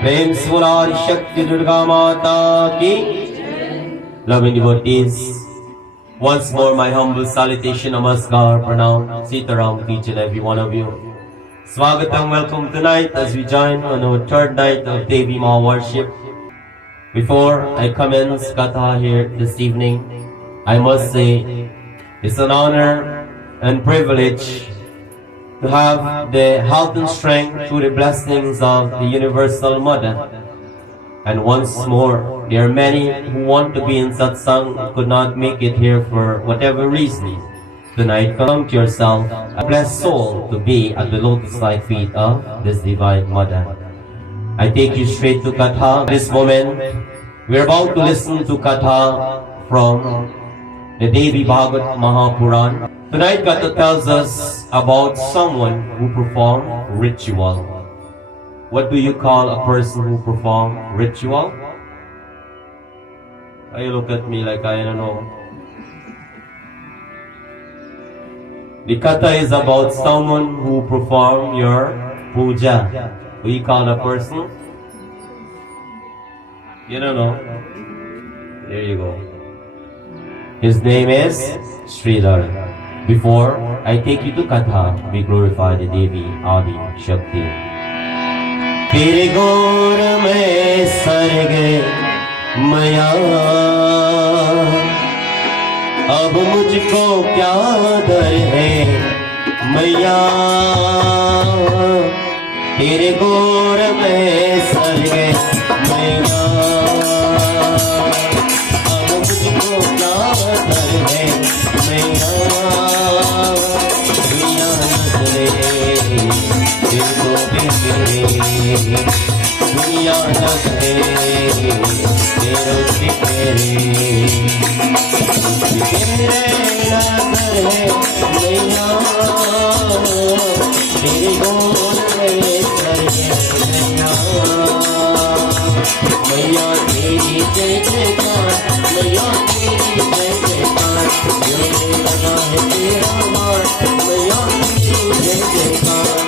प्रेम से बोला शक्ति दुर्गा माता की। Loving devotees, once more my humble salutation, namaskar, pranam, sitaram to each and every one of you. Swagatam, welcome tonight as we join on our third night of Devi Ma worship. Before I commence Katha here this evening, I must say it's an honor and privilege to have the health and strength through the blessings of the Universal Mother. And once more, there are many who want to be in satsang and could not make it here for whatever reason. Tonight, come to yourself, a blessed soul, to be at the lotus-like feet of this Divine Mother. I take you straight to Katha. This moment, we're about to listen to Katha from the Devi Bhagavat Mahapuran. Tonight, Katha tells us about someone who performed ritual. What do you call a person who performed ritual? You look at me like I don't know. The Katha is about someone who performed your puja. What do you call a person? You don't know? There you go. His name is Sridhar. Before I take you to Katha, we glorify the Devi Adi Shakti. तेरे गौर में सर्ग मया, अब मुझको क्या डर है मैया। तेरे गौर में सर्ग मैया, अब मुझको क्या डर है मैया। दुनिया नजरे दिल को दुनिया नजरे तेरे तेरे नजर है मैया। तेरे गोद में सर मैया, मैया तेरी जय जयकार, मैया तेरी जय जयकार। मेरे लगा है तेरा मार, मैया तेरी जय जयकार।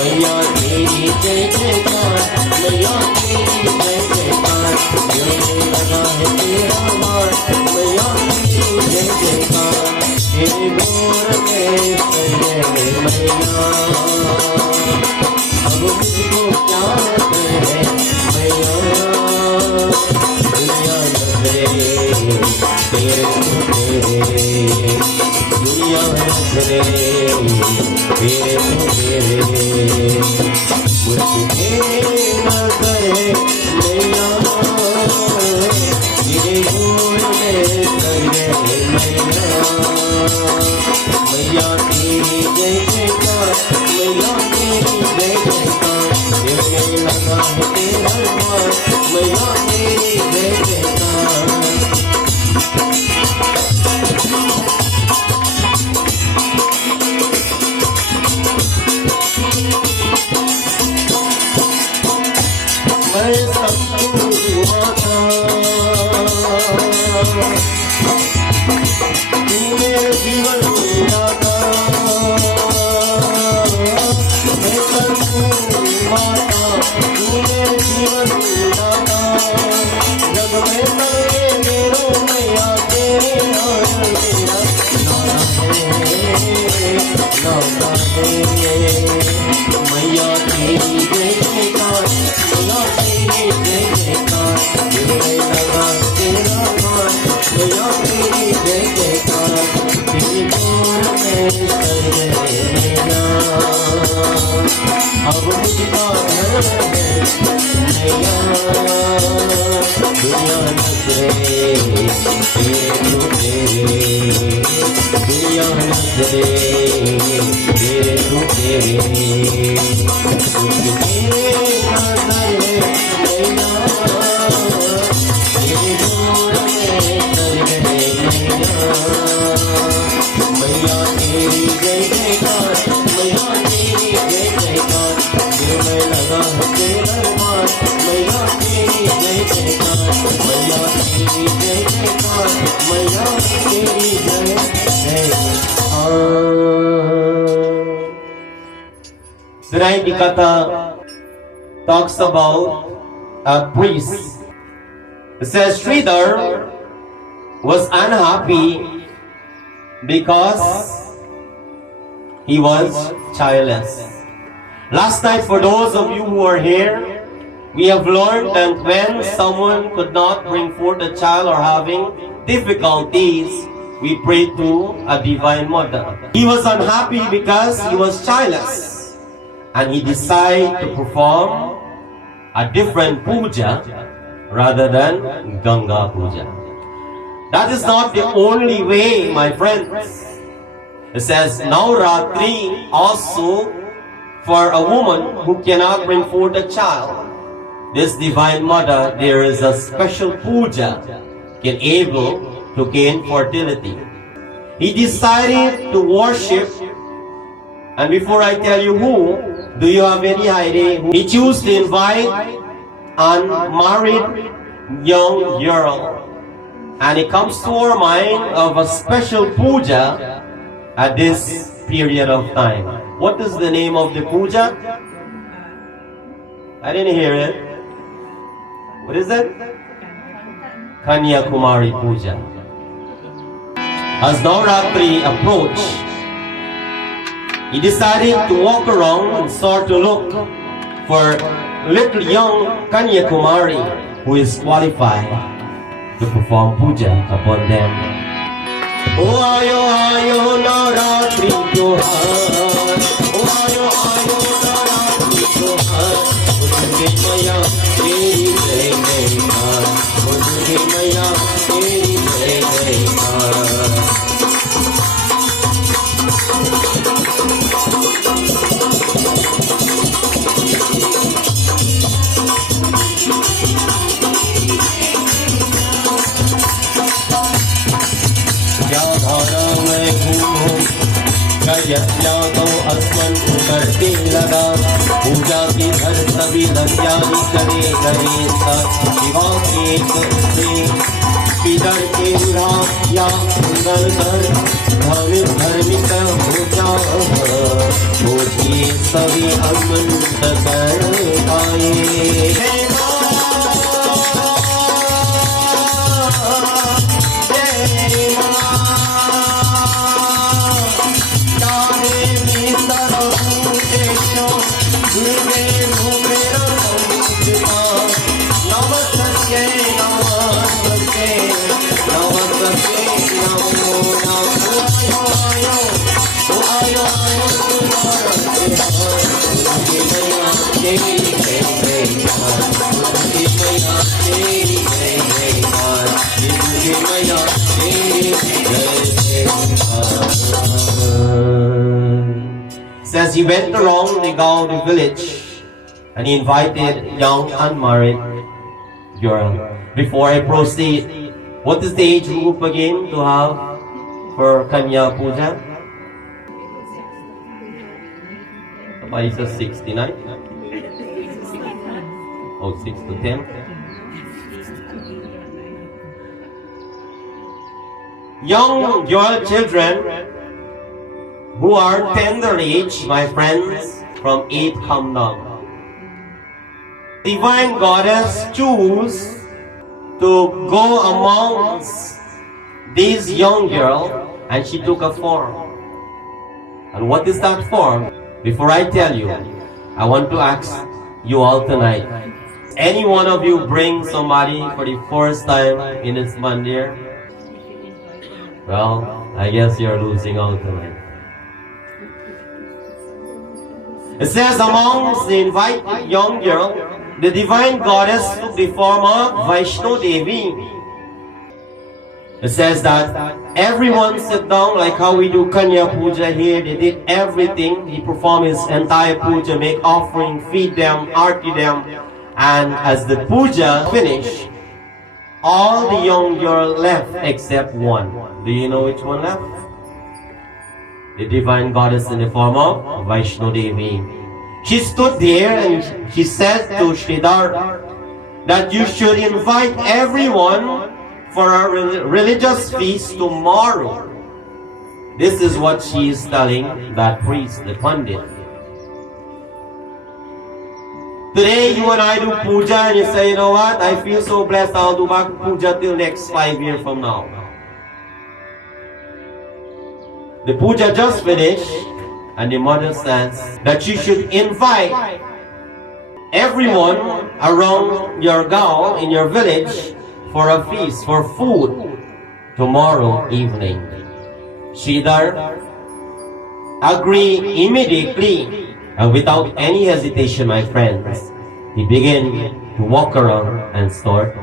मैया तेरी जय जयकार, मैया तेरी जय जयकार। मेरे लगा है तेरा मार, मैया तेरी जय जयकार। तेरे गोर में सर मैया, अब मुझको क्या है मैया। दुनिया नजरे तेरे तेरे, दुनिया नजरे तेरे तेरे। मुझे नजरे मैया, तेरे गोर में सर मैया। मैया तेरी जय जयकार, मैया तेरी जय जयकार। तेरे लगा है तेरा मार, मैया तेरी जय जयकार। मैं सबको दुआता, तू मेरे जीवन दाता। मैं सबको दुआता, तू मेरे जीवन दाता। नैया, अब मुझका घर है नैया, दुनिया नजरे तेरे तो तेरे, दुनिया नजरे तेरे तो तेरे, उसके नजरे नैया, तेरे नूर में तर गए नैया, मैया तेरी जय जयकार, मैया तेरी जय जयकार, दिल में लगा है तेरा अरमान, मैया तेरी जय जयकार, मैया तेरी जय जयकार, मैया तेरी जय जयकार. Tonight the Katha talks about a priest. It says Sridhar was unhappy because he was childless. Last night, for those of you who are here, we have learned that when someone could not bring forth a child or having difficulties, we pray to a divine mother. He was unhappy because he was childless, and he decided to perform a different puja rather than Ganga puja. That is not the only way, my friends. It says Navratri also for a woman who cannot bring forth a child. This divine mother, there is a special puja can able to gain fertility. He decided to worship, and before I tell you who, do you have any idea? He chose to invite an unmarried young girl. And it comes to our mind of a special puja at this period of time. What is the name of the puja? I didn't hear it. What is it? Kanya Kumari Puja. As Navratri approached, he decided to walk around and start to look for little young Kanya Kumari who is qualified to perform puja upon them. O ayo ayo Navratri Tyohar, O ayo ayo Navratri Tyohar, O Durge Maya teri jai jaykar, O Durge Maya teri jai jaykar. यज्ञा को अस्मन करते लगा, पूजा की घर सभी लज्जानी करे गए शिवा के से पितर के या सुंदर कर धर्मिक हो जा, सभी अमंत कर पाए. Says he went around the Gaudi village and he invited young unmarried girl. Before I proceed, what is the age group again to have for Kanya Puja? Somebody says 69? Oh, 6 to 10? Young girl children who are tender age, my friends, from 8 come down. Divine Goddess choose to go amongst this young girl, and she took a form. And what is that form? Before I tell you, I want to ask you all tonight. Any one of you bring somebody for the first time in this mandir? Well, I guess you're losing out tonight. It says amongst the invited young girl, the divine goddess took the form of Vaishno Devi. It says that everyone sat down like how we do Kanya Puja here. They did everything. He performed his entire puja, make offering, feed them, arti them. And as the puja finished, all the young girl left except one. Do you know which one left? The divine goddess in the form of Vaishno Devi. She stood there and she said to Sridhar that you should invite everyone for a religious feast tomorrow. This is what she is telling that priest, the Pandit. Today you and I do puja and you say, you know what, I feel so blessed, I'll do back puja till next 5 years from now. The puja just finished and the mother says that you should invite everyone around your gaon, in your village, for a feast, for food, tomorrow evening. Sridhar agreed immediately and without any hesitation, my friends. He began to walk around and start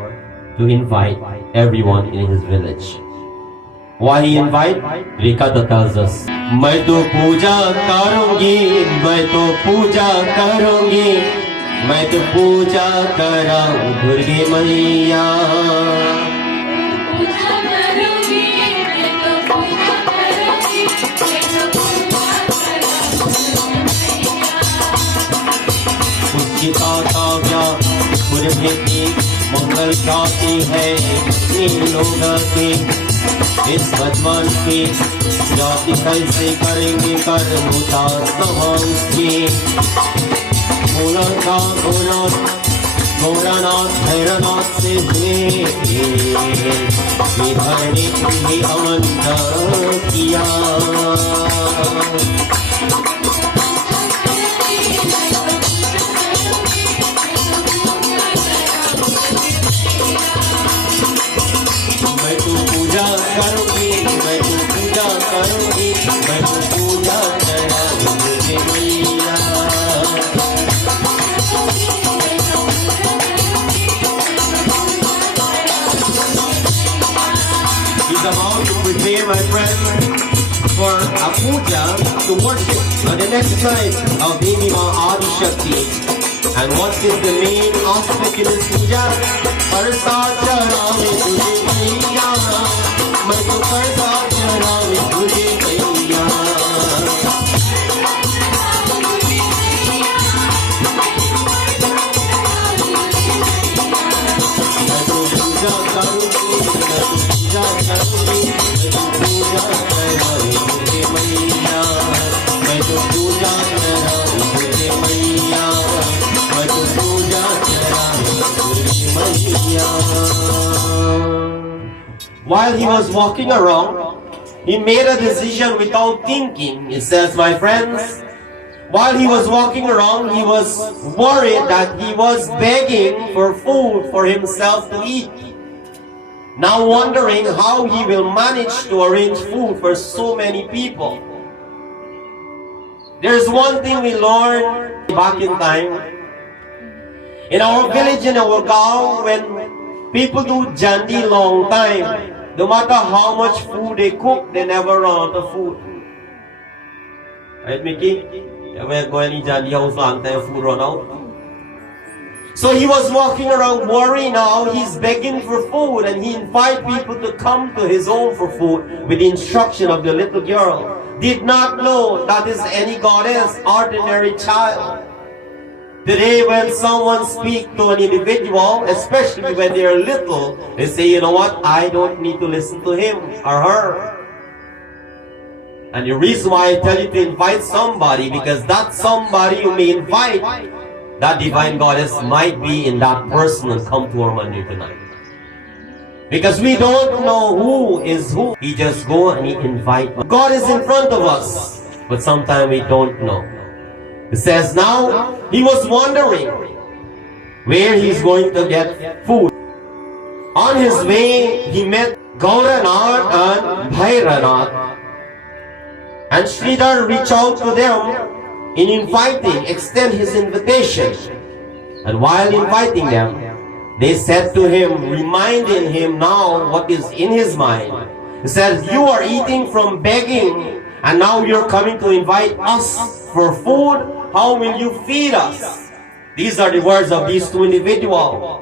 to invite everyone in his village. Why he invite? Rikata tells us, मैं तो पूजा करूंगी, मैं तो पूजा करूंगी, मैं तो पूजा कराऊं दुर्गे मैया. उसकी काव्या मुझे मंगल गाती है लोग के इस बचपन की जाति कैसे करेंगे कर मुता की भोलानाथ भैरवनाथ से हुए धरणी तुम्हें अमन किया. मैं तो पूजा करूंगी, मैं तो पूजा करूंगी, मैं तो पूजा कराऊंगी मैया. He's about to prepare, my friend, for a puja to worship on the next night of Devi Ma Adi Shakti. And what is the main aspect in this puja? Parsa charame tujhe maiya, main to parsa charame tujhe maiya. मैं तो पूजा करूंगी, मैं तो पूजा करूंगी, मैं तो पूजा कराऊं तुझे मैया, मैं तो पूजा कराऊं तुझे मैया, मैं तो पूजा कराऊं तुझे मैया. While he was walking around, he made a decision without thinking. It says, my friends, while he was walking around, he was worried that he was begging for food for himself to eat. Now wondering how he will manage to arrange food for so many people. There's one thing we learned back in time. In our village, in our gaon, when people do jandi long time, no matter how much food they cook, they never run out of food. Right, Mickey? When go any jandi house long time, food run out. So he was walking around worried now, he's begging for food, and he invited people to come to his home for food with the instruction of the little girl. Did not know that is any goddess, ordinary child. Today when someone speaks to an individual, especially when they are little, they say, you know what, I don't need to listen to him or her. And the reason why I tell you to invite somebody, because that somebody you may invite, that divine goddess might be in that person and come to our mandir tonight. Because we don't know who is who. He just go and he invite. God is in front of us, but sometimes we don't know. It says now, he was wondering where he's going to get food. On his way, he met Gauranath and Bhairanath. And Sridhar reached out to them in inviting, extend his invitation. And while inviting them, they said to him, reminding him now what is in his mind. He said, you are eating from begging, and now you're coming to invite us for food. How will you feed us? These are the words of these two individuals.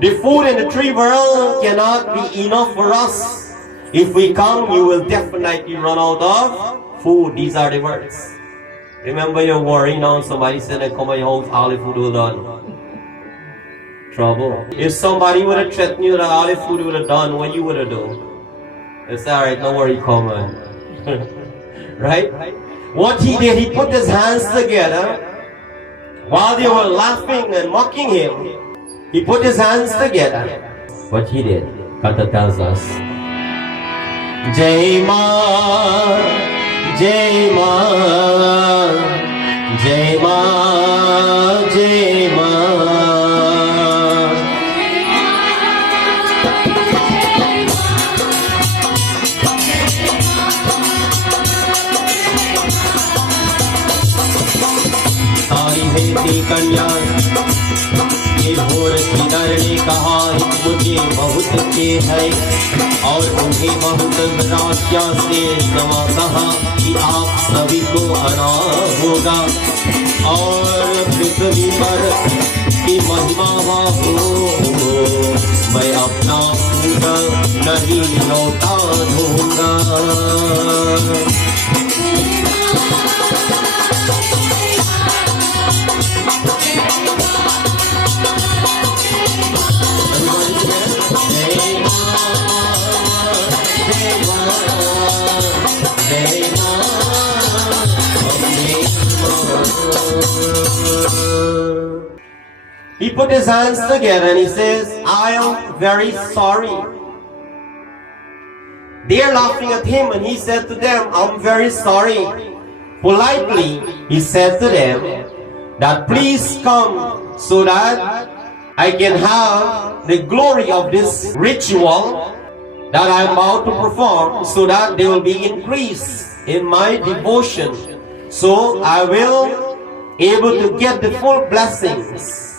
The food in the three world cannot be enough for us. If we come, you will definitely run out of food. These are the words. Remember, you're worrying now. Somebody said, I come to your house, all the food will done. Trouble. If somebody would have threatened you that all the food would have done, what you would have done? It's alright, don't worry, come on. Right? What he did, he put his hands together while they were laughing and mocking him. He put his hands together. What he did, Kata tells us, Jai Ma, Jai Ma, Jai Ma, Jai Ma. कन्या ये भोर किन्नर ने कहा मुझे बहुत खेद है और उन्हें बहुत निराशा से जमा कहा कि आप सभी को आना होगा और पृथ्वी पर की महिमा हो मैं अपना पूरा नहीं लौटा दूंगा He put his hands together and he says, I am very sorry. They are laughing at him and he said to them, I'm very sorry. Politely, he said to them that please come so that I can have the glory of this ritual that I am about to perform so that there will be increase in my devotion. So I will able to get the full blessings.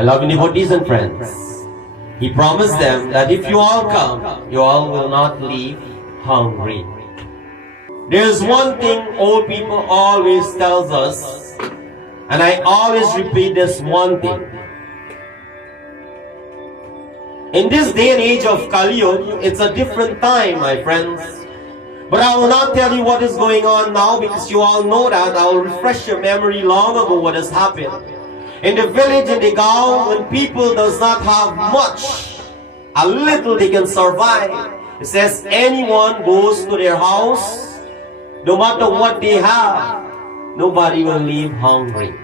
Loving devotees and friends, he promised them that if you all come, you all will not leave hungry. There's one thing old people always tells us, and I always repeat this one thing. In this day and age of Kali Yuga, it's a different time, my friends. But I will not tell you what is going on now because you all know that. I will refresh your memory long ago what has happened. In the village, in the Gao, when people does not have much, a little they can survive. It says anyone goes to their house, no matter what they have, nobody will leave hungry.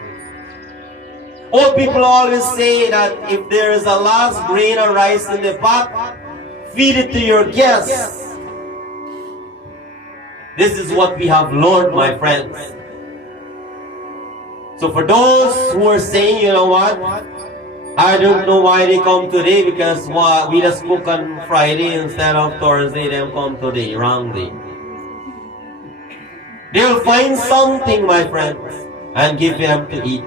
Old people always say that if there is a last grain of rice in the pot, feed it to your guests. This is what we have learned, my friends. So for those who are saying, you know what, I don't know why they come today because we just spoke on Friday instead of Thursday, they come today, wrongly. They will find something, my friends, and give them to eat.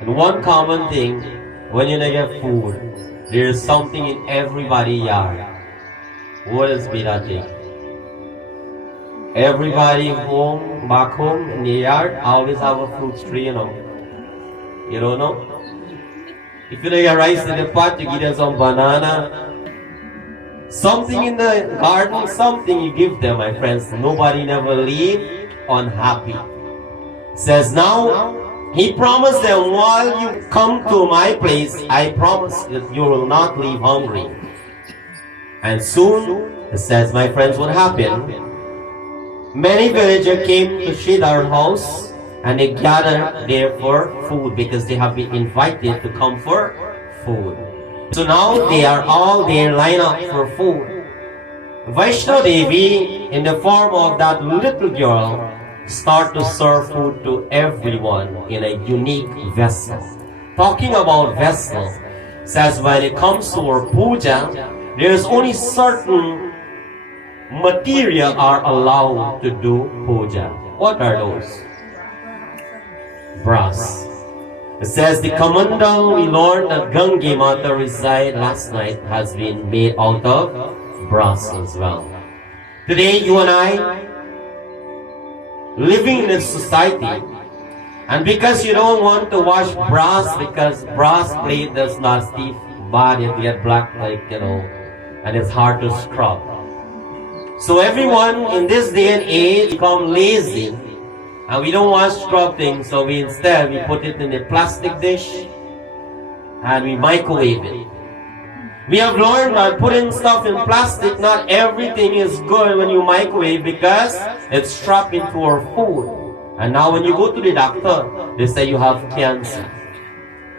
And one common thing, when you get food, there is something in everybody's yard. What is that thing? Everybody home, back home in the yard, always have a fruit tree, you know. You don't know? If you don't get rice in the pot, you give them some banana. Something in the garden, something you give them, my friends. Nobody never leave unhappy. Says now, he promised them, while you come to my place, I promise that you will not leave hungry. And soon, it says, my friends, what happened? Many villagers came to Shridhar's house and they gathered there for food because they have been invited to come for food. So now they are all there lined up for food. Vaishno Devi, in the form of that little girl, start to serve food to everyone in a unique vessel. Talking about vessel, says when it comes to our puja, there is only certain material are allowed to do puja. What are those? Brass. It says the commander we learned that Gange Mata reside last night has been made out of brass as well. Today you and I living in this society, and because you don't want to wash brass because brass plate is nasty, bad, it get black and it's hard to scrub. So everyone in this day and age become lazy, and we don't want to scrub things, so we put it in a plastic dish and we microwave it. We have learned that putting stuff in plastic, not everything is good when you microwave because it's trapped into our food. And now when you go to the doctor, they say you have cancer.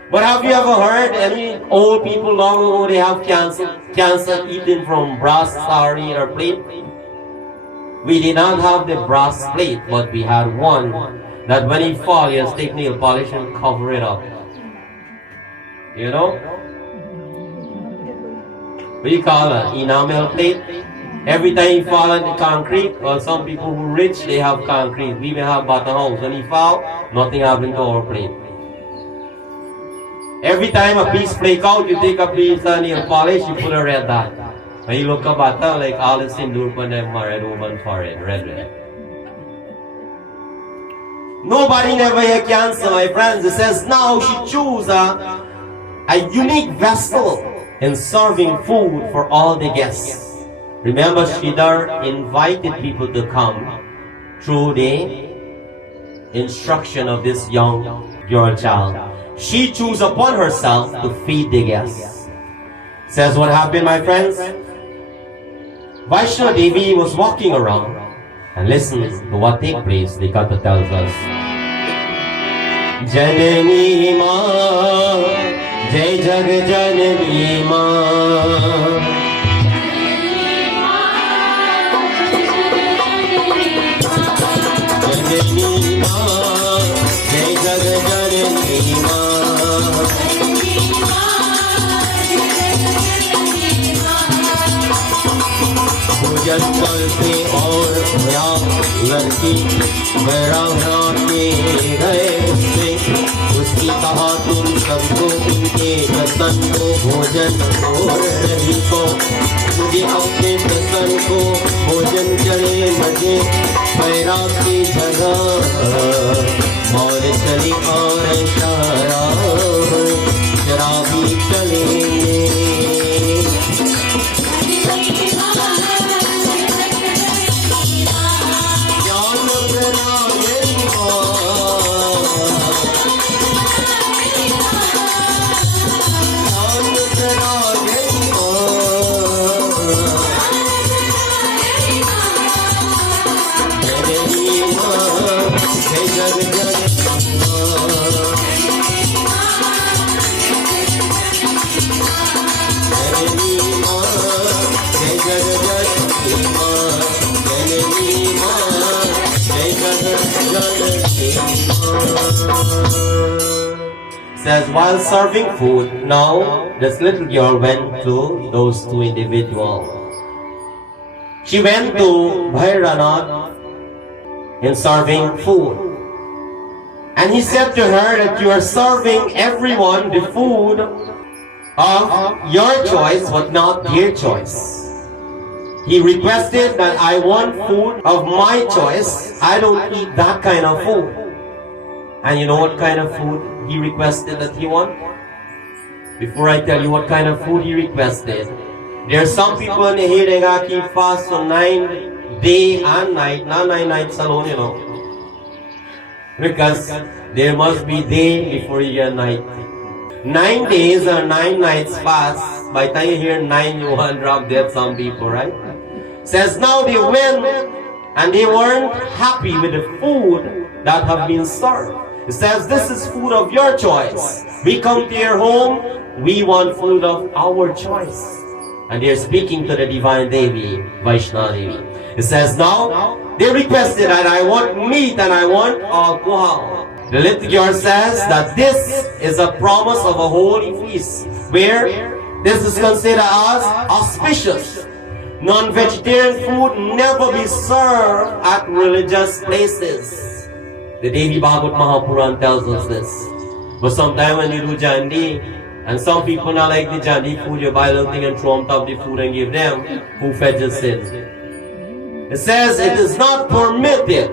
But have you ever heard any old people long ago they have cancer eating from brass saree or plate? We did not have the brass plate, but we had one that when it falls, you just take nail polish and cover it up. You know? What do you call it? Enamel plate? Every time he fall on the concrete, well, some people who rich, they have concrete. We even have bottom house. When he fall, nothing happened to our plate. Every time a piece break out, you take a piece of nail polish, you put a red dot. When you look up at that, like all the sindur on them red woman forehead, red. Nobody never had cancer, my friends. It says now she choose a unique vessel in serving food for all the guests. Remember, Sridhar invited people to come through the instruction of this young girl child. She chose upon herself to feed the guests. Says what happened, my friends? Vaishno Devi was walking around and listen to what take place. The Katha tells us. Janani Ma, Jai Jag Janani Ma. पूजन करते और भया लड़की बहरा के गए उससे उसकी कहा तुम सबको उनके प्रसन्न को भोजन और रही को मुझे अपने प्रसन्न को भोजन चले मजे बहरा की जगह और चली और शराबी चलेंगे Says while serving food, now this little girl went to those two individuals. She went to Bhairanath in serving food. And he said to her that you are serving everyone the food of your choice, but not their choice. He requested that I want food of my choice. I don't eat that kind of food. And you know what kind of food he requested that he want? Before I tell you what kind of food he requested, there are some people in the here they got keep fast on 9 day and night, not 9 nights alone, you know. Because there must be day before you get night. 9 days or 9 nights fast. By the time you hear 9, you want to drop dead some people, right? Says now they went and they weren't happy with the food that have been served. It says this is food of your choice. We come to your home, we want food of our choice. And they're speaking to the divine Devi, Vaishno Devi. It says now they requested that I want meat and I want alcohol. The little girl says that this is a promise of a holy feast where this is considered as auspicious. Non-vegetarian food never be served at religious places. The Devi Bhagavad Mahapuran tells us this. But sometimes when you do jandi, and some people not like the jandi food, you buy a little thing and throw on top of the food and give them, who fed your sins. It says it is not permitted.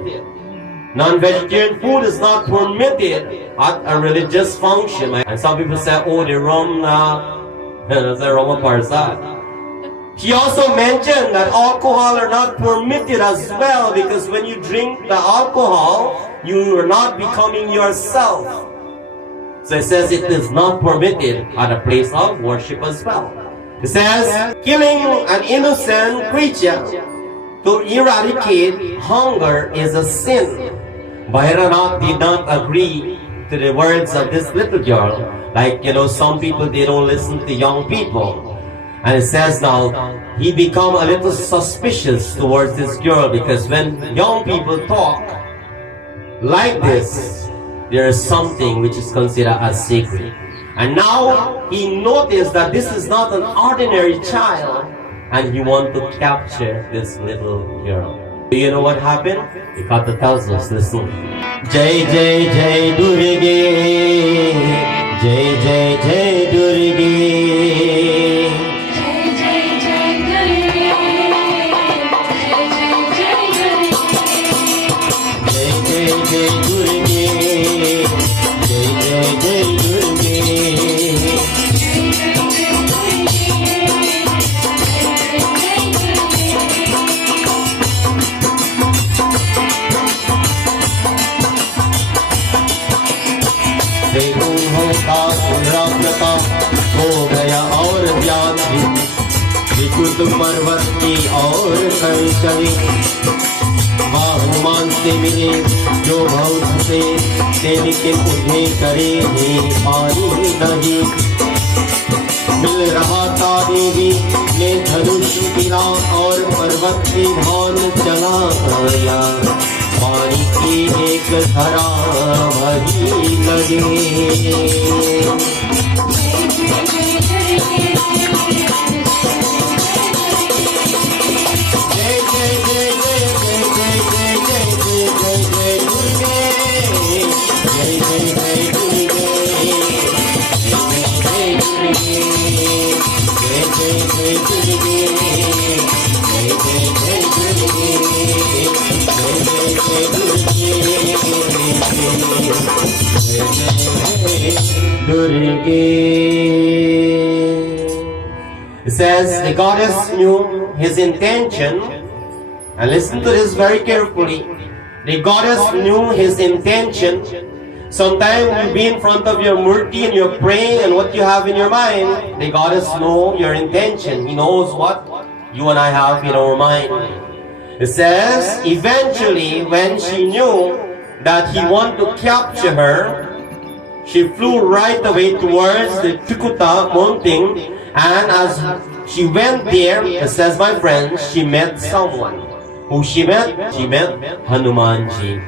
Non-vegetarian food is not permitted at a religious function. And some people say, oh, the rum that's a rum parsa. He also mentioned that alcohol are not permitted as well, because when you drink the alcohol, you are not becoming yourself. So it says it is not permitted at a place of worship as well. It says, killing an innocent creature to eradicate hunger is a sin. Bhairanath did not agree to the words of this little girl. Like, some people, they don't listen to young people. And it says now, he become a little suspicious towards this girl, because when young people talk like this, there is something which is considered as sacred. And now he noticed that this is not an ordinary child, and he wants to capture this little girl. Do you know what happened? The Katha tells us, listen. Jai Jai Jai Durge, Jai Jai Jai Durge. हो गया और ज्ञान विकुट पर्वत की और कंचरी हनुमान से मिले जो बहुत से के उन्हें करे ही पानी नहीं मिल रहा था देवी ने धनुष गिरा और पर्वत की भान चला गया पानी की एक धारा वही लगे It says the goddess knew his intention, and listen to this very carefully. The goddess knew his intention. Sometimes you be in front of your murti and you're praying, and what you have in your mind, the goddess knows your intention. He knows what you and I have in our mind. It says, eventually, when she knew that he wanted to capture her, she flew right away towards the Trikuta mountain, and as she went there, it says, my friend, she met someone. Who she met? She met Hanumanji.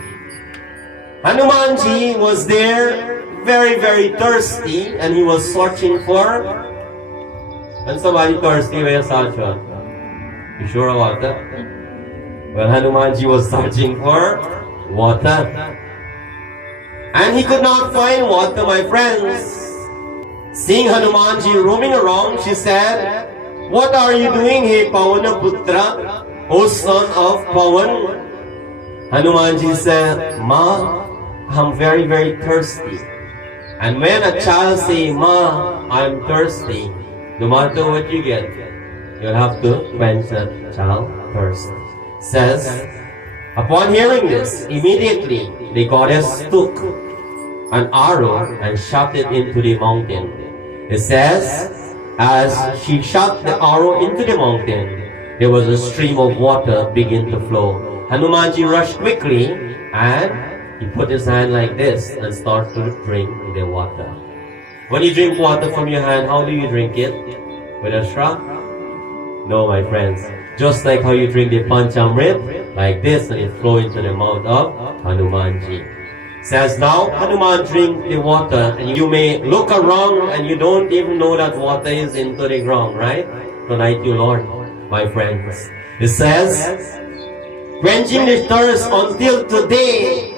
Hanumanji was there, very, very thirsty, and he was searching for. And somebody thirsty, where is Sacha? You sure about that? Well, Hanumanji was searching for water. And he could not find water, my friends. Seeing Hanumanji roaming around, she said, what are you doing here, Pavana Putra, O son of Pawan? Hanumanji said, Ma, I'm very, very thirsty. And when a child says, Ma, I'm thirsty, no matter what you get, you'll have to quench that child's thirst. Says, upon hearing this, immediately the goddess took an arrow and shot it into the mountain. It says, as she shot the arrow into the mountain, there was a stream of water begin to flow. Hanumanji rushed quickly and he put his hand like this and started to drink the water. When you drink water from your hand, how do you drink it? With a straw? No, my friends. Just like how you drink the Panchamrit, like this, and it flows into the mouth of Hanumanji. Says now, Hanuman drink the water, and you may look around and you don't even know that water is into the ground, right? Tonight you, Lord. my friends. It says, quenching the thirst until today,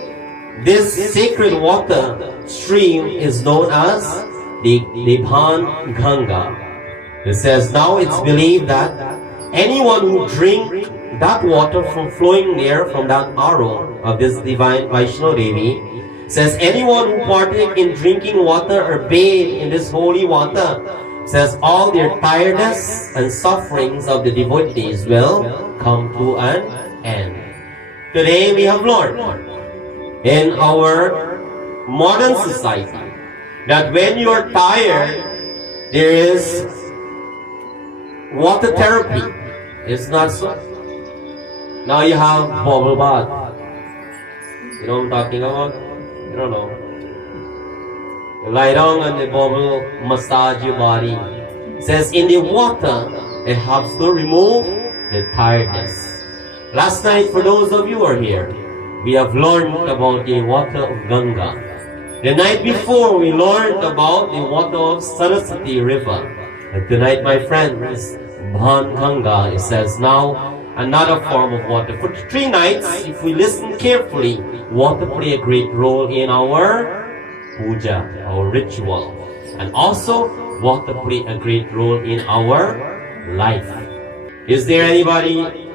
this sacred water stream is known as the Bhan Ganga. It says, now it's believed that anyone who drink that water from flowing there from that arrow of this divine Vaishno Devi, says anyone who partake in drinking water or bathe in this holy water, says all their tiredness and sufferings of the devotees will come to an end. Today we have learned in our modern society that when you are tired, there is water therapy. It's not so. Now you have bubble bath. You know what I'm talking about? I don't know. You lie down and the bubble massage your body. It says in the water, it helps to remove the tiredness. Last night, for those of you who are here, we have learned about the water of Ganga. The night before, we learned about the water of Saraswati River. And tonight, my friends, Bhan Ganga, it says now, another form of water. For 3 nights, if we listen carefully, water play a great role in our puja, our ritual. And also, water play a great role in our life. Is there anybody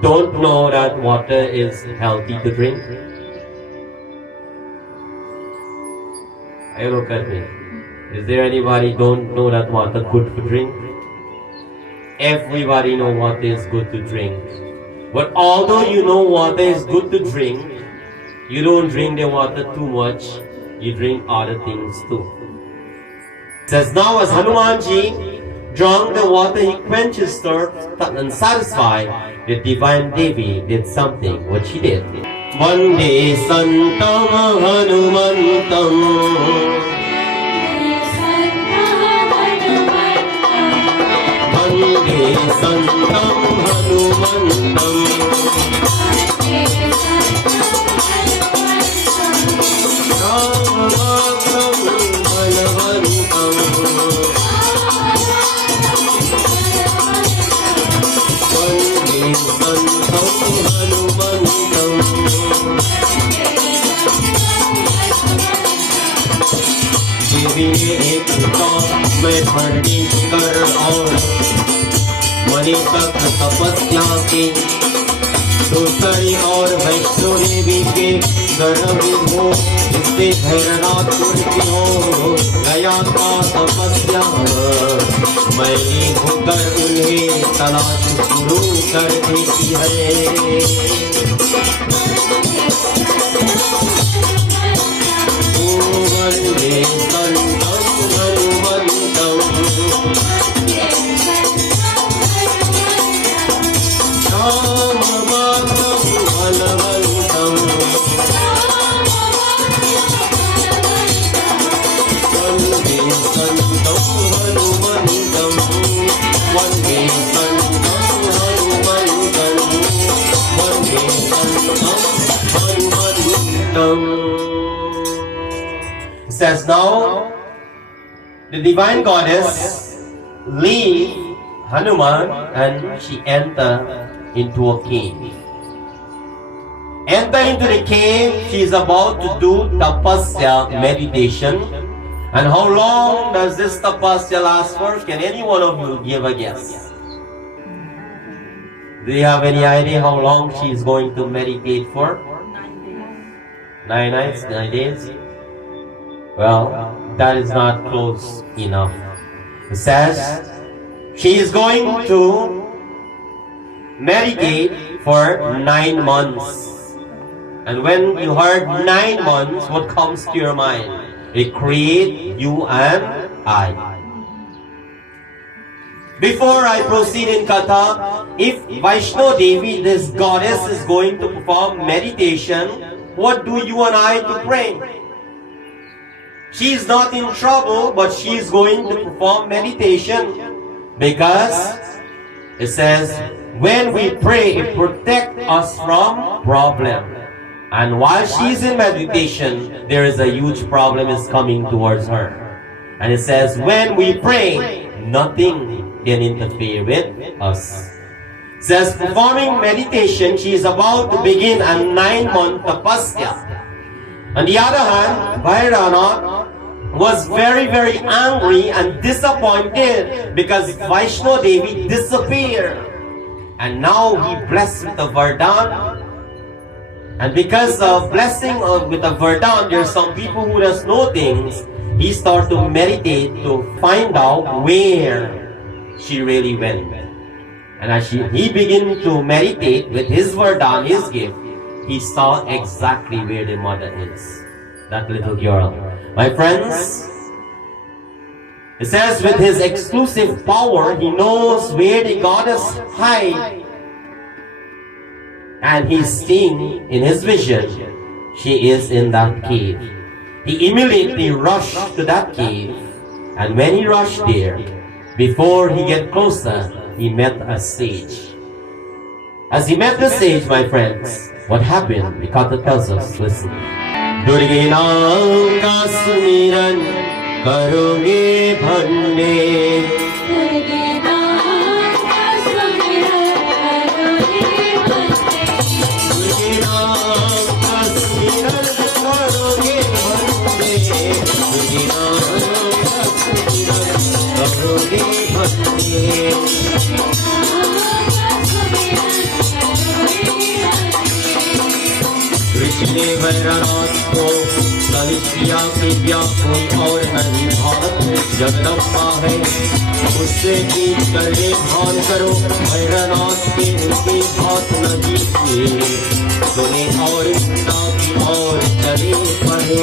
don't know that water is healthy to drink? I look at me. Is there anybody don't know that water good to drink? Everybody know water is good to drink. But although you know water is good to drink, you don't drink the water too much, you drink other things too. It says now as Hanumanji drank the water, he quenched his thirst and satisfied. The divine Devi did something, what she did. Vande Santam Hanumantam, Vande Santam Hanumantam, Ramamakam Balavantam, Vande Santam Hanumantam, देवी ने एक काम में पंडित कर और मणि तक तपस्या की, दूसरी और वैष्णो देवी के गर्भ हो, इससे भैरनाथपुर की हो गया था तपस्या। मैंने होकर उन्हें तलाश शुरू कर देती है। वंदे संतं हनुमन्तं, राममातं बलवन्तं, वन्दे संतं हनुमन्तं, वन्दे संतं हनुमन्तं, वन्दे संतं हनुमन्तं। Says now, the divine goddess leave Hanuman and she enter into a cave. Enter into the cave, she is about to do tapasya, meditation. And how long does this tapasya last for? Can any one of you give a guess? Do you have any idea how long she is going to meditate for? 9 nights, 9 days? Well, that is not close enough. It says she is going to meditate for 9 months. And when you heard 9 months, what comes to your mind? It creates you and I. Before I proceed in Katha, if Vaishno Devi, this goddess, is going to perform meditation, what do you and I to pray? She is not in trouble, but she is going to perform meditation, because it says when we pray, it protects us from problem. And while she is in meditation, there is a huge problem is coming towards her. And it says when we pray, nothing can interfere with us. Says performing meditation, she is about to begin a 9-month tapasya. On the other hand, Bhairanath was very, very angry and disappointed because Vaishno Devi disappeared. And now he blessed with a Vardhan. And because of blessing with a Vardhan, there are some people who does know things. He started to meditate to find out where she really went. And as he began to meditate with his Vardhan, his gift, he saw exactly where the mother is. That little girl. My friends, it says with his exclusive power, he knows where the goddess hides. And he's seeing in his vision, she is in that cave. He immediately rushed to that cave. And when he rushed there, before he get closer, he met a sage. As he met the sage, my friends, what happened? The Katha tells us, listen. Durge naam ka sumiran karoge bhande. Durge naam ka sumiran karoge bhande. Durge naam ka sumiran karoge bhande. Durge naam ka sumiran karoge bhande. Krishna Bhairnath को सविष्या की कोई और नहीं भारत में जगदम्बा है उससे जीत कर ले भान करो भैरनाथ के उनकी बात न जीतिए सुने और सुना की और चले पढ़े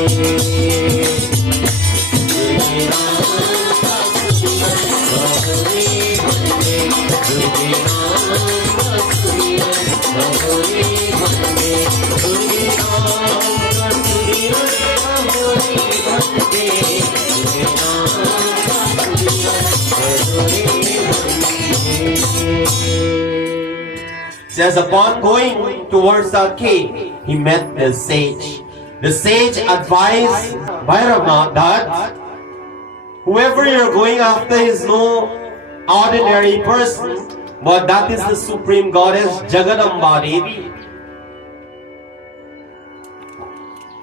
Says upon going towards the cave, he met the sage. The sage advised Bhairanath that whoever you're going after is no ordinary person, but that is the supreme goddess Jagadamba Devi.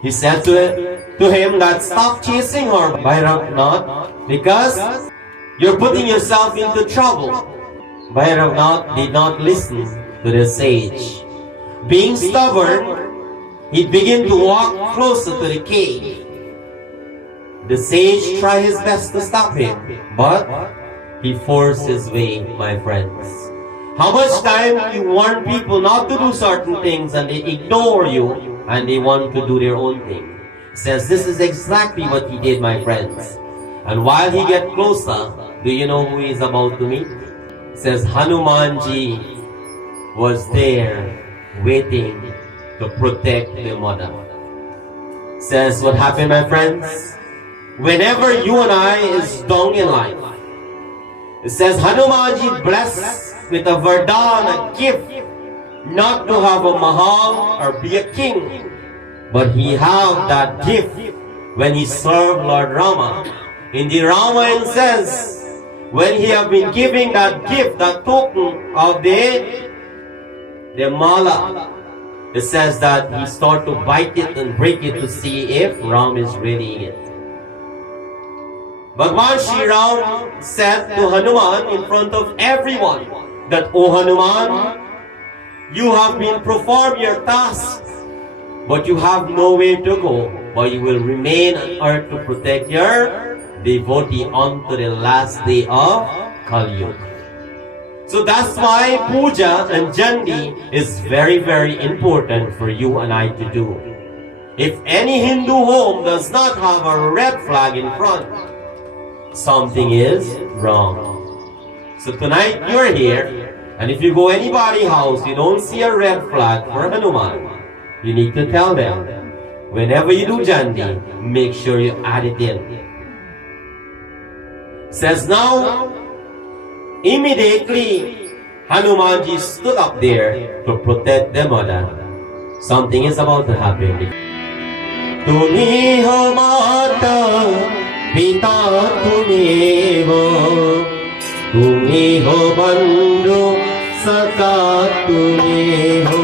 He said to him that stop chasing her, Bhairanath, because you're putting yourself into trouble. Bhairanath did not listen to the sage. Being stubborn, he began to walk closer to the cave. The sage tried his best to stop him, but he forced his way, my friends. How much time you want people not to do certain things and they ignore you and they want to do their own thing? Says this is exactly what he did, my friends. And while he get closer, do you know who he is about to meet? Says Hanumanji was there waiting to protect the mother. Says what happened, my friends? Whenever you and I is down in life, it says Hanumanji blessed with a Vardhan, a gift, not to have a Mahal or be a king, but he have that gift when he served Lord Rama. In the Ramayana says, when he have been giving that gift, that token of the mala, it says that he start to bite it and break it to see if Ram is really it. Bhagwan Shri Ram said to Hanuman in front of everyone that, O Hanuman, you have been performed your task, but you have nowhere to go, but you will remain on earth to protect your devotee unto the last day of Kali Yuga. So that's why puja and jandi is very, very important for you and I to do. If any Hindu home does not have a red flag in front, something is wrong. So tonight you're here, and if you go anybody's house, you don't see a red flag for Hanuman, you need to tell them, whenever you do jandi, make sure you add it in. Says now, immediately, Hanumanji stood up there to protect the mother. Something is about to happen. Tumi ho mata, pita tumevo, तुम्ही हो बंधु सखा तुम्ही हो.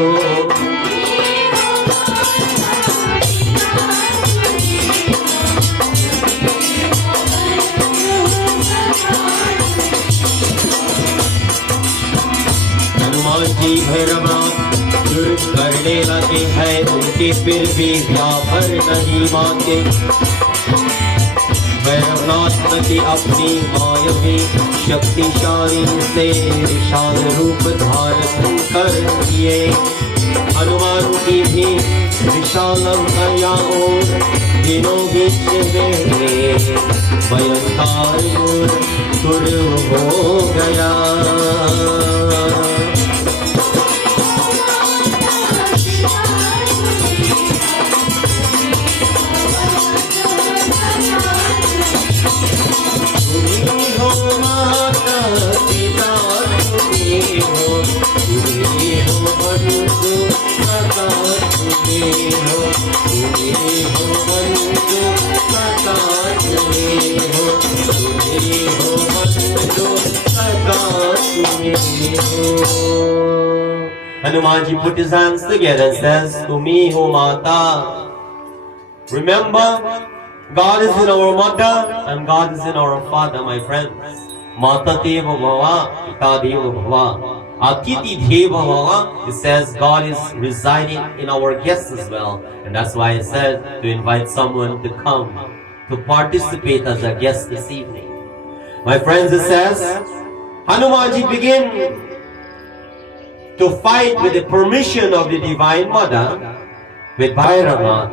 हनुमान जी भैरवनाथ युद्ध करने लगे हैं, उनके फिर भी व्यापार नहीं मानते. भैरवनाथ नदी अपनी मायावी शक्तिशाली से विशाल रूप धारण कर लिए. हनुमान की भी विशाल भया और दिनों बीच में भयंकर शुरू हो गया. Hanuman ji put his hands together and says, Tumi ho Mata. Remember, God is in our mother and God is in our father, my friends. Mata Deva Bhava, Pita Deva Bhava. Atiti Deva Bhava, it says God is residing in our guests as well. And that's why it said to invite someone to come, to participate as a guest this evening. My friends, it says, Hanumanji began to fight with the permission of the Divine Mother with Bhairava.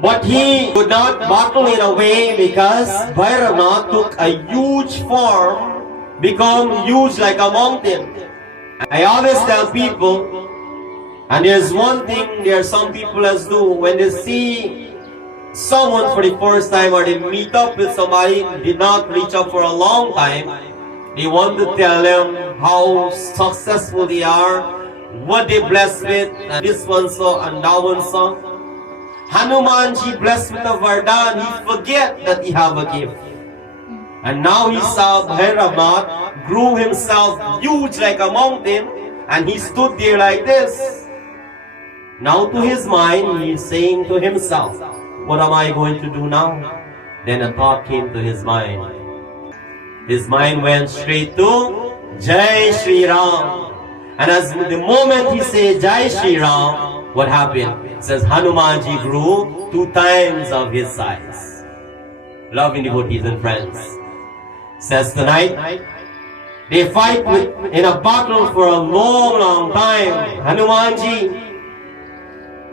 But he could not battle in a way because Bhairava took a huge form, become huge like a mountain. I always tell people, and there's one thing there are some people as do, when they see someone for the first time or they meet up with somebody who did not reach out for a long time, they want to tell them how successful they are, what they blessed with, and this one saw and that one saw. Hanumanji blessed with a Vardhan, he forget that he have a gift. And now he saw Bhairava grew himself huge like a mountain, and he stood there like this. Now to his mind, he is saying to himself, what am I going to do now? Then a thought came to his mind. His mind went straight to Jai Shri Ram. And as the moment he said Jai Shri Ram, what happened? It says Hanumanji grew 2 times of his size. Loving devotees and friends. It says tonight, they fight in a battle for a long, long time. Hanumanji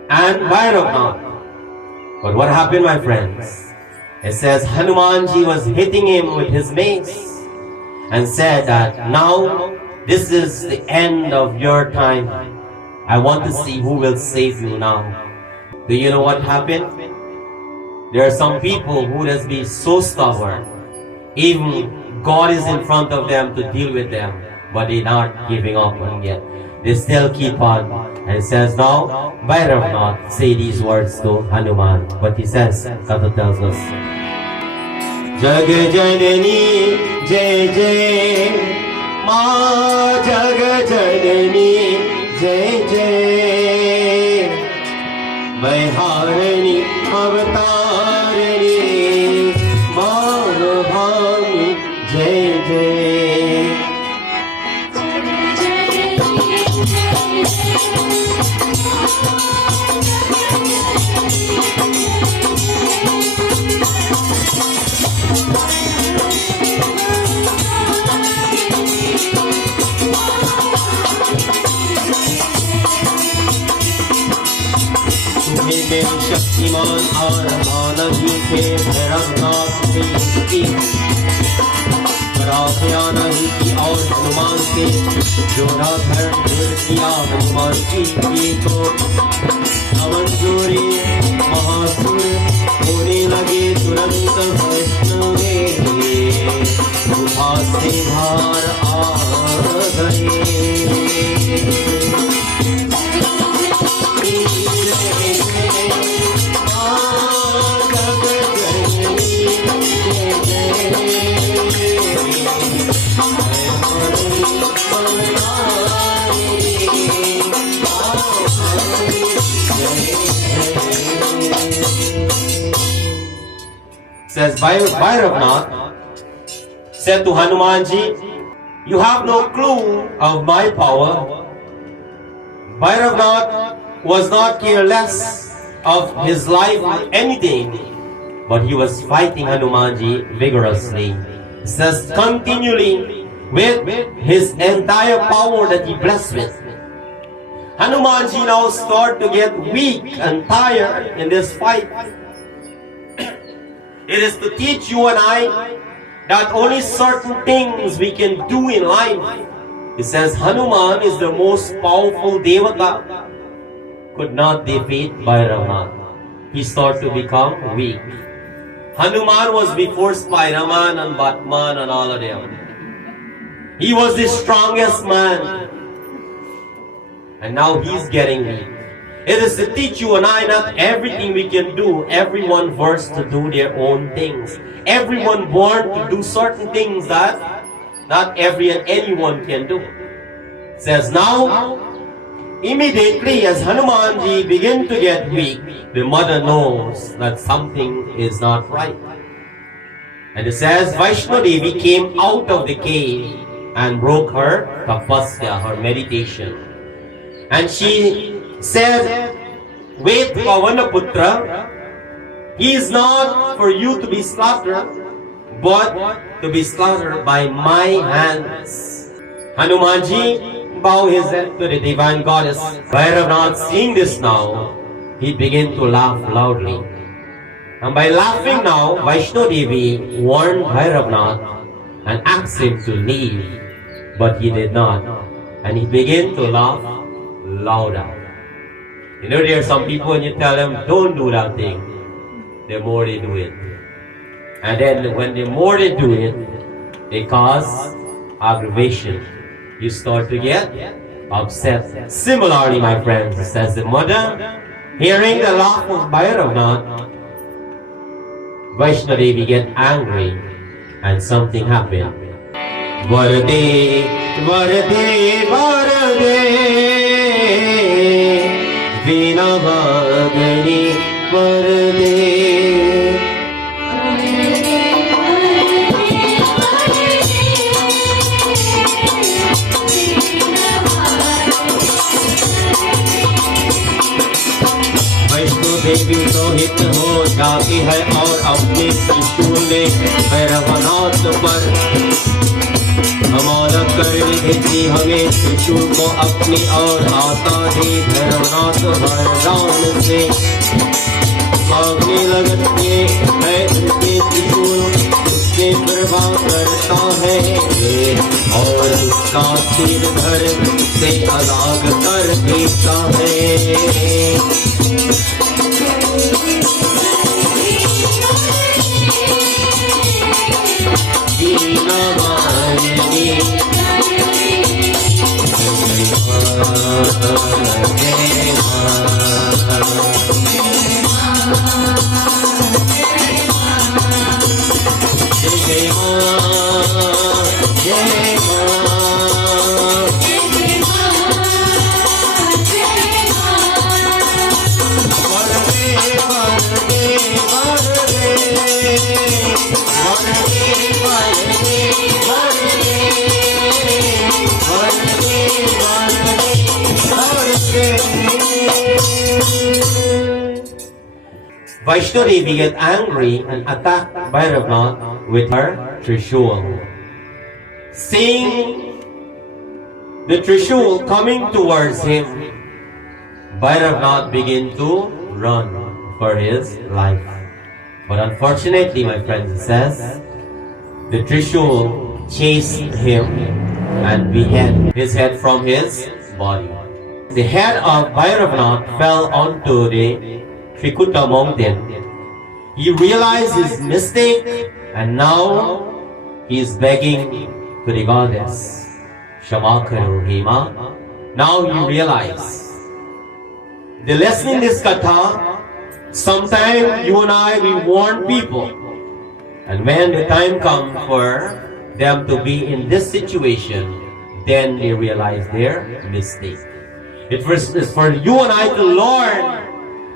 and Bhairava. But what happened, my friends? It says Hanumanji was hitting him with his mace and said that now this is the end of your time. I want to see who will save you now. Do you know what happened? There are some people who just be so stubborn. Even God is in front of them to deal with them, but they're not giving up on yet. They still keep on. And it says now, Bhairava say these words to Hanuman. But he says, Kata tells us, Jag Janani Jai Jai, Ma Jag Janani Jai Jai, Baiharani Avatarani, Maravani Jai Jai. Shaktimaan और मानवी के भैरवनाथ से इसकी प्रार्थना नहीं की और हनुमान से जोड़ा धर्म किया. हनुमान जी को अमंजूरी महासुर होने लगे तुरंत वैष्णव गुफा से बाहर आ गए. says, Bhairavnath said to Hanumanji, "You have no clue of my power." Bhairavnath was not careless of his life or anything, but he was fighting Hanumanji vigorously. It says continually with his entire power that he blessed with. Hanumanji now started to get weak and tired in this fight. It is to teach you and I that only certain things we can do in life. It says Hanuman is the most powerful Devata, could not defeat Bhairavath. He started to become weak. Hanuman was before Spider-Man and Batman and all of them. He was the strongest man. And now he's getting weak. It is to teach you and I not everything we can do. Everyone versed to do their own things. Everyone born to do certain things that not anyone can do. It says now, immediately as Hanumanji began to get weak, the mother knows that something is not right. And it says Vaishno Devi came out of the cave and broke her tapasya, her meditation. And she said, "Wait, Pavanaputra, he is not for you to be slaughtered, but to be slaughtered by my hands." Hanumanji bowed his head to the divine goddess. Bhairavath, seeing this now, he began to laugh loudly. And by laughing now, Vaishno Devi warned Bhairavath and asked him to leave, but he did not. And he began to laugh louder. You know, there are some people when you tell them, "Don't do that thing," the more they do it. And then when the more they do it, they cause aggravation. You start to get upset. Similarly, my friends, says the mother, hearing the laugh of Bhairavath, Vaishno Devi get angry and something happened. Varade, Varade, Varade, Vinavagani, Varade. देवी तो हित हो जाती है और अपने त्रिशूल ने भैरवनाथ पर हमारा कर भेजी, हमें त्रिशूल को अपनी और आता दे। भैरवनाथ वरदान से भागने लगते है उनके त्रिशूल, उससे प्रभाव करता है और उसका सिर धर्म से अलग कर देता है। Vaishno Devi get angry and attacked Bhairavath with her Trishul. Seeing the Trishul coming towards him, Bhairavath began to run for his life. But unfortunately, my friends, it says, the Trishul chased him and beheaded his head from his body. The head of Bhairavath fell onto the Trikuta mountain. He realized his mistake and now he is begging to the goddess, Shamakaru Hema. Now you realize the lesson in this katha, sometimes you and I, we warn people, and when the time comes for them to be in this situation, then they realize their mistake. It is for you and I to learn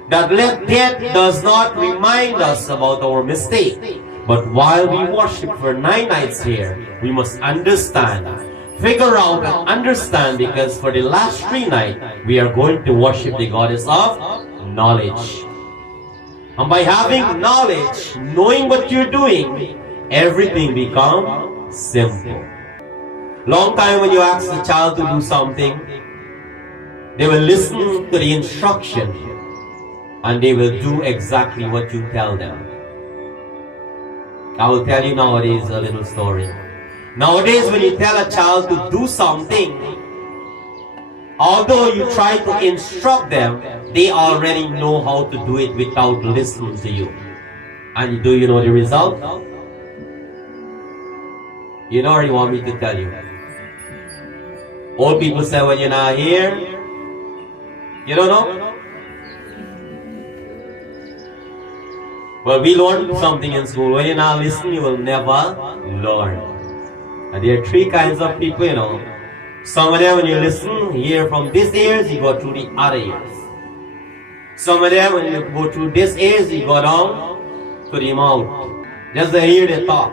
that let death does not remind us about our mistake. But while we worship for 9 nights here, we must understand, figure out and understand, because for the last 3 nights, we are going to worship the goddess of knowledge. And by having knowledge, knowing what you're doing, everything becomes simple. Long time when you ask the child to do something, they will listen to the instruction and they will do exactly what you tell them. I will tell you nowadays a little story. Nowadays when you tell a child to do something, although you try to instruct them, they already know how to do it without listening to you. And do you know the result? You know, or you want me to tell you? Old people say when you're not here, you don't know? Well, we learned something in school. When you're not listening, you will never learn. And there are 3 kinds of people, you know. Some of them, when you listen, hear from this ears, you go through the other ears. Some of them, when you go through this ears, you go down to the mouth. Just to hear the talk.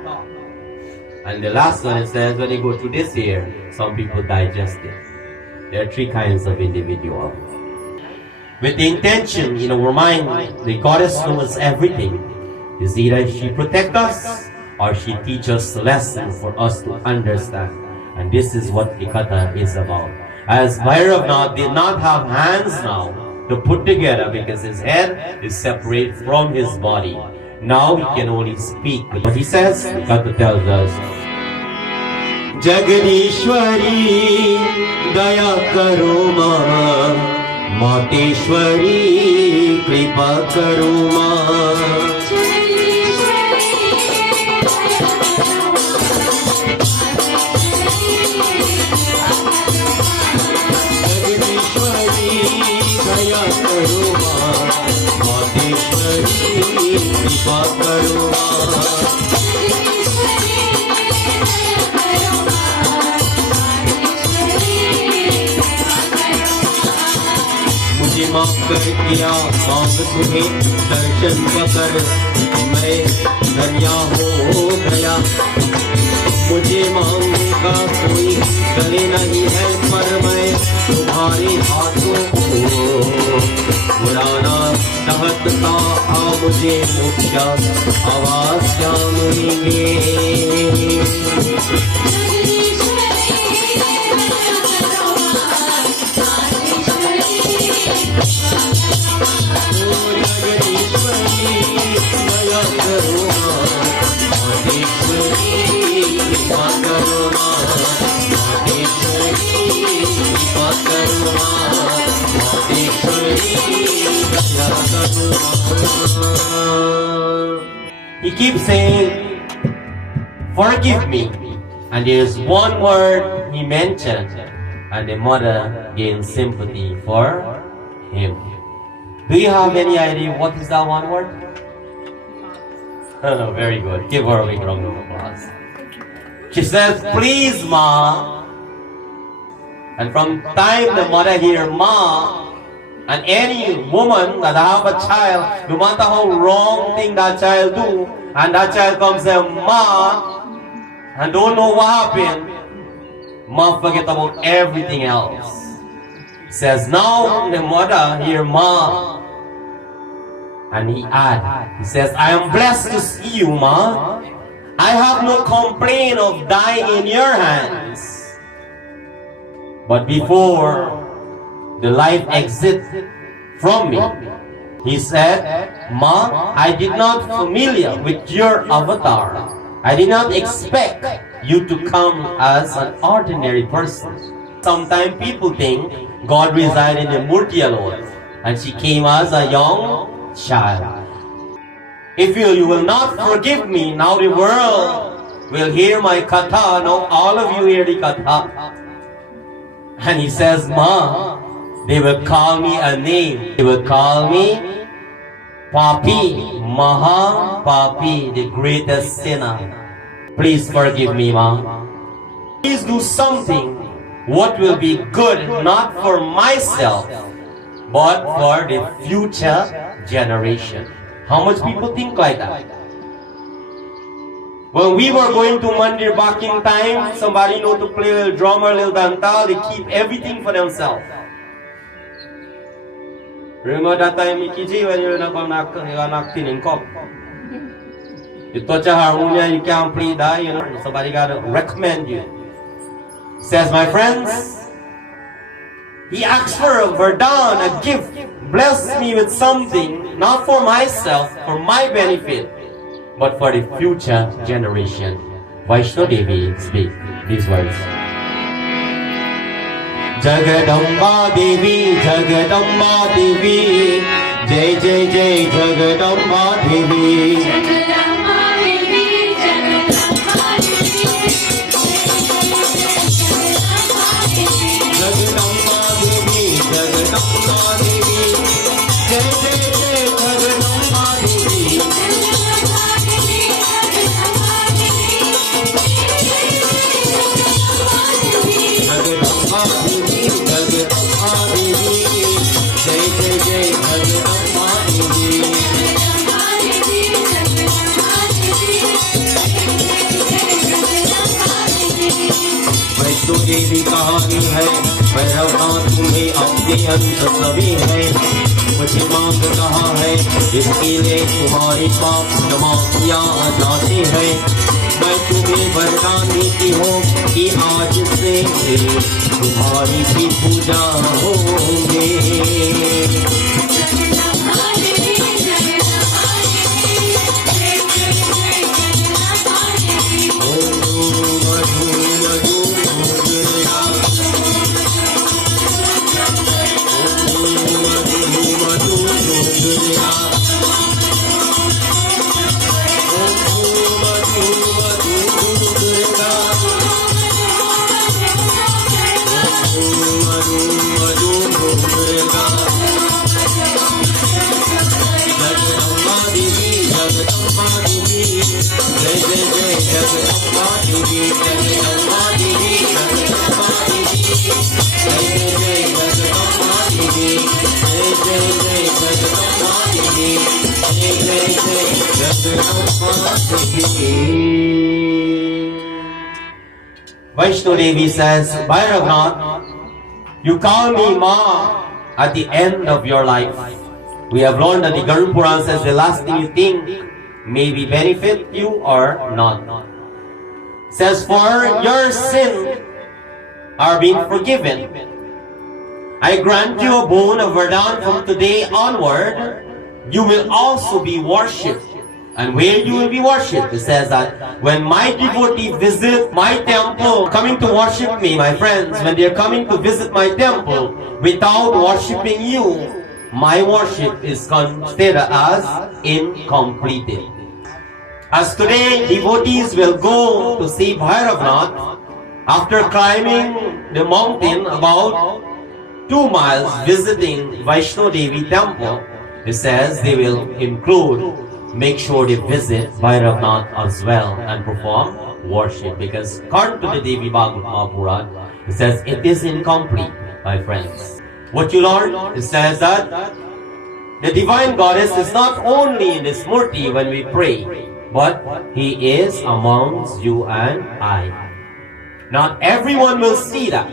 And the last one, it says, when you go through this ear, some people digest it. There are 3 kinds of individuals. With the intention in our mind, the goddess knows everything. Is either she protect us or she teach us lessons for us to understand. And this is what the kata is about. As Bhairav did not have hands now to put together because his head is separate from his body. Now he can only speak. But he says, the kata tells us, Jagadishwari daya karo mama, Mateshwari kripa karo mama. मुझे माफ कर किया मांग तुम्हें दर्शन पकर मैं धन्या हो गया मुझे मांगने का कोई गले नहीं है पर मैं तुम्हारे हाथों को पुराना चाहता था मुझे मुख्या आवाज क्या मिलेंगे He keeps saying, forgive me. And there's one word he mentioned, and the mother gained sympathy for him. Do you have any idea what is that one word? Oh, very good. Give her a big round of applause. She says, please, Ma. And from time the mother hear Ma, and any woman that have a child, no matter how wrong thing that child do, and that child comes and say, Ma, and don't know what happened, Ma forget about everything else. Says, now the mother hear Ma, and he says, I am blessed to see you, Ma. I have no complaint of dying in your hands. But before the life exit from me, he said, Ma, I did not familiar with your avatar. I did not expect you to come as an ordinary person. Sometimes people think God resided in the Murti alone, and she came as a young child. If you will not forgive me, now the world will hear my kata. Now all of you hear the kata. And he says, Ma, they will call me a name. They will call me Papi, Maha Papi, the greatest sinner. Please forgive me, Ma. Please do something what will be good, not for myself, but for the future generation. How much people think like that? When we were going to Mandir back in time, somebody know to play a little drummer, little danta, they keep everything for themselves. Remember that time, Mickey J, when you're not acting in cop? You touch a harmonia, you can't play that, you know. Somebody gotta recommend you. Says, my friends, he asked for a Verdun, a gift. Bless me with something, not for myself, for my benefit, but for the future generation. Vaishno Devi speak these words. Jagadamba Devi, Jagadamba Devi, Jai Jai Jai Jagadamba Devi. देवी कहानी है भैरवनाथ तुम्हें अपने अंत सभी है मुझे मांग कहा है इसके लिए तुम्हारी पाप क्षमा किया जाते हैं मैं तुम्हें वरदान देती हूँ कि आज से तुम्हारी भी पूजा होंगे Vaishno Devi says, Bhairavnath, you call me Ma at the end of your life. We have learned that the Garuda Puran says the last thing you think maybe benefit you or not. Says, for your sin are being forgiven. I grant you a boon of Verdun from today onward. You will also be worshipped. And where you will be worshipped, it says that when my devotee visit my temple, coming to worship me, my friends, when they are coming to visit my temple without worshipping you, my worship is considered as incomplete. As today, devotees will go to see Bhairavnath after climbing the mountain about 2 miles, visiting Vaishno Devi temple. It says they will make sure they visit Bhairavnath as well and perform worship, because according to the Devi Bhagavad Mahapuran, it says it is incomplete, my friends. What you learn, it says that the divine goddess is not only in this murti when we pray, but he is amongst you and I. Not everyone will see that,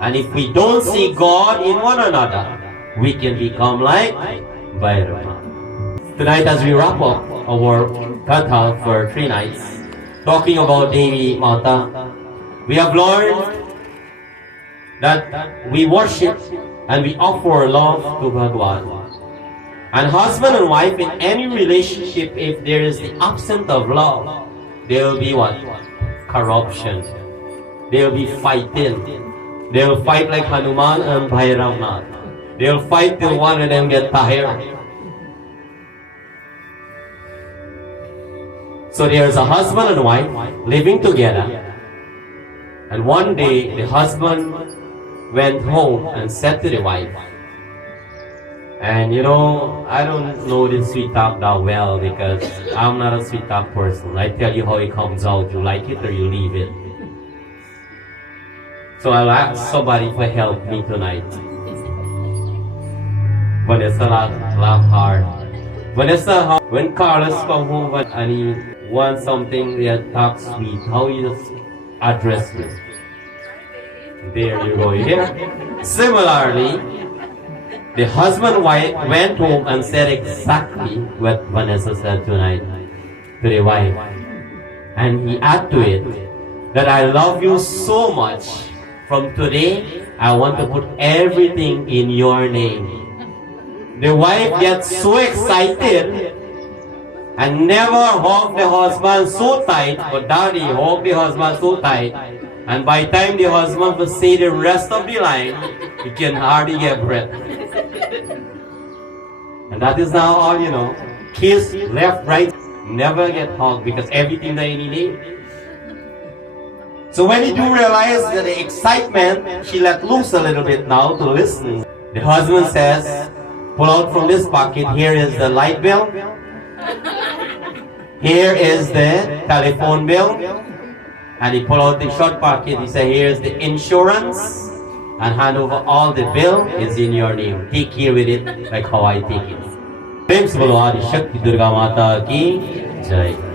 and if we don't see God in one another, we can become like Bhairavnath. Tonight, as we wrap up our Katha for 3 nights, talking about Devi Mata, we have learned that we worship and we offer love to Bhagwan. And husband and wife, in any relationship, if there is the absence of love, there will be what? Corruption. They will be fighting. They will fight like Hanuman and Bhairavnath. They will fight till one of them get tired. So there's a husband and wife living together, and one day the husband went home and said to the wife, and you know, I don't know this sweet talk that well because I'm not a sweet talk person. I tell you how it comes out, you like it or you leave it. So I'll ask somebody for help me tonight. Vanessa laugh hard. Vanessa, when Carlos come home and he want something that talks sweet, how you just address you. There you go. Here. Similarly, the husband wife went home and said exactly what Vanessa said tonight to the wife. And he added to it that I love you so much. From today, I want to put everything in your name. The wife gets so excited and never hugged the husband so tight, but daddy hugged the husband so tight, and by the time the husband will say the rest of the line, he can hardly get breath. And that is now all, you know. Kiss left, right, never get hugged because everything that you need. So when you do realize that the excitement, she let loose a little bit now to listen. The husband says, pull out from this pocket, here is the light bill. Here is the telephone bill. And he pull out the short pocket, he said, here's the insurance. And hand over all the bill is in your name. Take care with it like how I take it. Prem se बोलो आदि शक्ति दुर्गा माता की जय.